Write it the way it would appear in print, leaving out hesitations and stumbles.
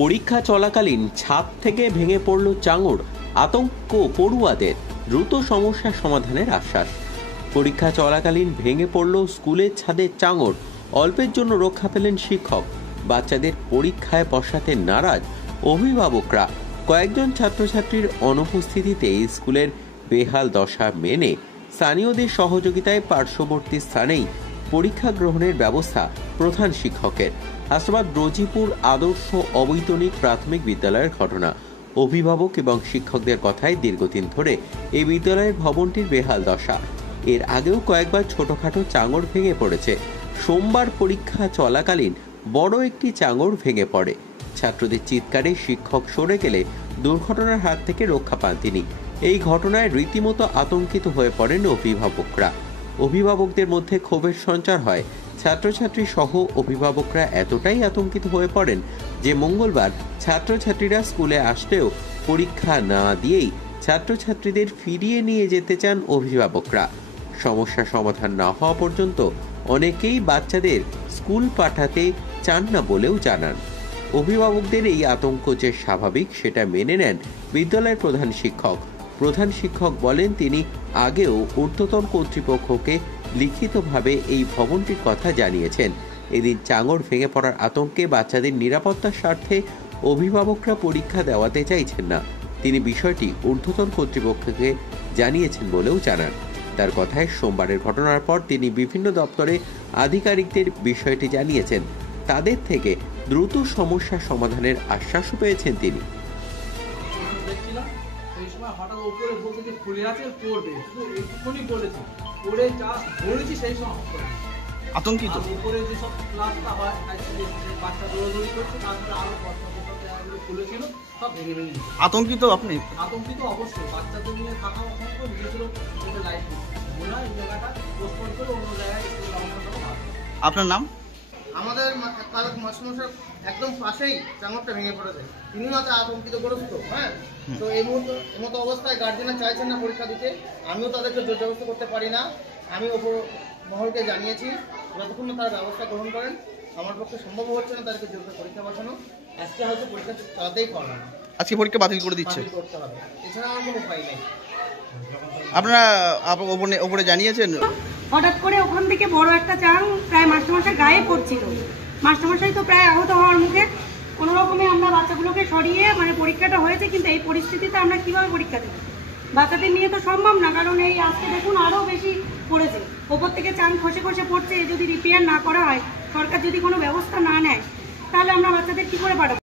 পরীক্ষা চলাকালীন ছাদ থেকে ভেঙে পড়ল চাঙড়, আতঙ্ক পড়ুয়াদের, দ্রুত সমস্যা সমাধানের আশ্বাস। পরীক্ষা চলাকালীন ভেঙে পড়ল স্কুলের ছাদের চাঙড়, অল্পের জন্য রক্ষা পেলেন শিক্ষক। বাচ্চাদের পরীক্ষায় বসাতে নারাজ অভিভাবকরা। কয়েকজন ছাত্রছাত্রীর অনুপস্থিতিতে স্কুলের বেহাল দশা মেনে স্থানীয়দের সহযোগিতায় পার্শ্ববর্তী স্থানেই পরীক্ষা গ্রহণের ব্যবস্থা প্রধান শিক্ষকের। হাসনাবাদ রোজিপুর আদর্শ অবৈতনিক প্রাথমিক বিদ্যালয়ের ঘটনা। অভিভাবক এবং শিক্ষকদের কথায় দীর্ঘদিন ধরে এই বিদ্যালয়ের ভবনটির বেহাল দশা। এর আগেও কয়েকবার ছোটখাটো চাঙড় ভেঙে পড়েছে। সোমবার পরীক্ষা চলাকালীন বড় একটি চাঙড় ভেঙে পড়ে। ছাত্রদের চিৎকারে শিক্ষক সরে গেলে দুর্ঘটনার হাত থেকে রক্ষা পান তিনি। এই ঘটনায় রীতিমতো আতঙ্কিত হয়ে পড়েন অভিভাবকরা। অভিভাবকদের মধ্যে ক্ষোভের সঞ্চার হয়। ছাত্রছাত্রী সহ অভিভাবকরা এতটাই আতঙ্কিত হয়ে পড়েন যে মঙ্গলবার ছাত্রছাত্রীরা স্কুলে আসলেও পরীক্ষা না দিয়েই ছাত্রছাত্রীদের ফিরিয়ে নিয়ে যেতে চান অভিভাবকরা। সমস্যা সমাধান না হওয়া পর্যন্ত অনেকেই বাচ্চাদের স্কুল পাঠাতে চান না বলেও জানান। অভিভাবকদের এই আতঙ্ক যে স্বাভাবিক সেটা মেনে নেন বিদ্যালয়ের প্রধান শিক্ষক। প্রধান শিক্ষক বলেন তিনি আগেও ঊর্ধ্বতন কর্তৃপক্ষকে লিখিতভাবে এই ভবনটির কথা জানিয়েছেন। এদিন চাঙড় ভেঙে পড়ার আতঙ্কে বাচ্চাদের নিরাপত্তার স্বার্থে অভিভাবকরা পরীক্ষা দেওয়াতে চাইছেন না। তিনি বিষয়টি ঊর্ধ্বতন কর্তৃপক্ষকে জানিয়েছেন বলেও জানান। তার কথায় সোমবারের ঘটনার পর তিনি বিভিন্ন দপ্তরে আধিকারিকদের বিষয়টি জানিয়েছেন। তাদের থেকে দ্রুত সমস্যা সমাধানের আশ্বাসও পেয়েছেন তিনি। হঠাৎ উপরে বলতে যে ফুলে আছে পড়বে, শুধু এইটুকুনি বলেছি, পড়ে যা বলেছি সেই সময় আতঙ্কিত। উপরে যেসব ক্লাসটা হয় বাচ্চা দৌড়াদৌড়ি করছে, তারপরে আরো যেসব খুলেছিল সব ভেঙে ভেঙে দিচ্ছে। আতঙ্কিত আপনি? আতঙ্কিত অবশ্যই, বাচ্চাদের নিয়ে থাকা অসম্ভব, নিজেদেরও লাইফ মনে হয় এই জায়গাটা পোস্টপোন করে অন্য জায়গায় আপনার নাম? আমাদের মাস্টারমশাই একদম পাশেই চাঙড়টা ভেঙে পড়ে যায়, তিনি মাত্র আতঙ্কিতগ্রস্ত। হ্যাঁ, তো এই মতো অবস্থায় গার্জেনরা চাইছেন না পরীক্ষা দিতে। আমিও তাদেরকে জোর ব্যবস্থা করতে পারি না। আমি ওপর মহলকে জানিয়েছি, যতক্ষণ না তারা ব্যবস্থা গ্রহণ করেন আমার পক্ষে সম্ভব হচ্ছে না তাদেরকে জোর করে পরীক্ষা বসানো। আজকে হয়তো পরীক্ষা চালাতেই পারবে না, আজকে পরীক্ষা বাতিল করে দিচ্ছে, করতে হবে, এছাড়া আমার কোনো উপায় নেই। আপনারা ওপরে জানিয়েছেন? হঠাৎ করে ওখান থেকে বড় একটা চাং প্রায় মাস্টারমশাই গায়ে পড়ছিল। মাস্টারমশাই তো প্রায় আহত হওয়ার মুখে। কোনো রকমে আমরা বাচ্চাগুলোকে সরিয়ে পরীক্ষাটা হয়েছে, কিন্তু এই পরিস্থিতিতে আমরা কিভাবে পরীক্ষা দেবো? বাচ্চাদের নিয়ে তো সম্ভব না, কারণ এই আজকে দেখুন আরও বেশি পড়েছে। ওপর থেকে চাং খসে খসে পড়ছে। যদি রিপেয়ার না করা হয়, সরকার যদি কোনো ব্যবস্থা না নেয়, তাহলে আমরা বাচ্চাদের কী করে পাঠাবো?